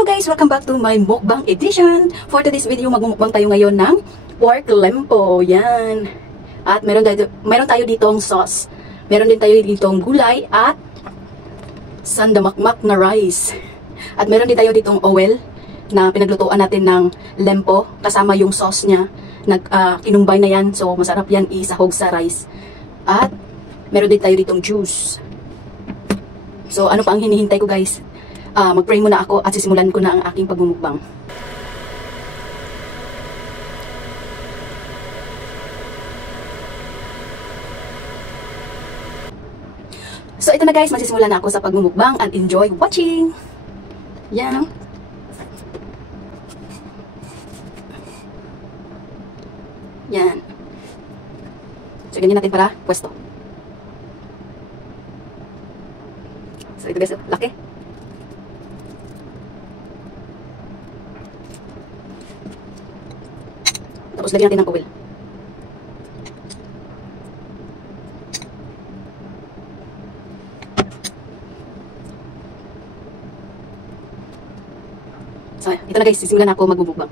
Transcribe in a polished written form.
Hello guys! Welcome back to my mukbang edition. For today's video, magmumukbang tayo ngayon ng pork lempo. Yan. At meron tayo ditong sauce. Meron din tayo ditong gulay at sandamakmak na rice. At meron din tayo ditong oil na pinaglutuan natin ng lempo kasama yung sauce niya. Kinumbay na yan. So masarap yan isahog sa rice. At meron din tayo ditong juice. So ano pa ang hinihintay ko guys? Mag-pray muna ako at sisimulan ko na ang aking pagmumukbang. So ito na guys, magsisimulan na ako sa pagmumukbang and enjoy watching! Yan. Yan. So ganyan natin para pwesto. So ito guys, laki. Tapos lagyan natin ng oil. So, ito na guys, sisimulan na ako magbubukbang.